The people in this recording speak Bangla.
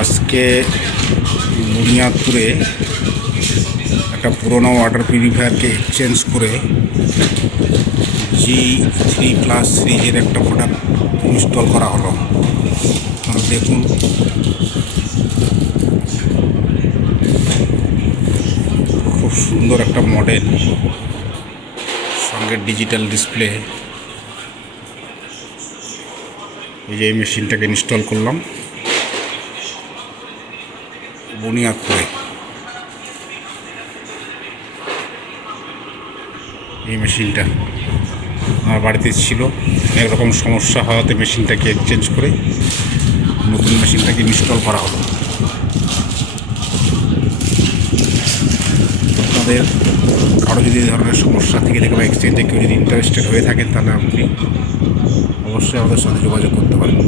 আজকে বুনিয়াদপুরে একটা পুরোনো ওয়াটার পিউরিফায়ারকে এক্সচেঞ্জ করে জি থ্রি প্লাস সিরিজের একটা প্রোডাক্ট ইনস্টল করা হলো। দেখুন। খুব সুন্দর একটা মডেল সঙ্গে ডিজিটাল ডিসপ্লে এই যে এই মেশিনটাকে ইনস্টল করলাম। বুনিয়াদপুরে এই মেশিনটা আমার বাড়িতে ছিল। একরকম সমস্যা হওয়াতে মেশিনটাকে এক্সচেঞ্জ করে নতুন মেশিনটাকে ইনস্টল করা হলো। আপনাদের কারও যদি এই ধরনের সমস্যা থেকে থাকে বা এক্সচেঞ্জে কেউ যদি ইন্টারেস্টেড হয়ে থাকেন তাহলে আপনি অবশ্যই আমাদের সাথে যোগাযোগ করতে পারেন।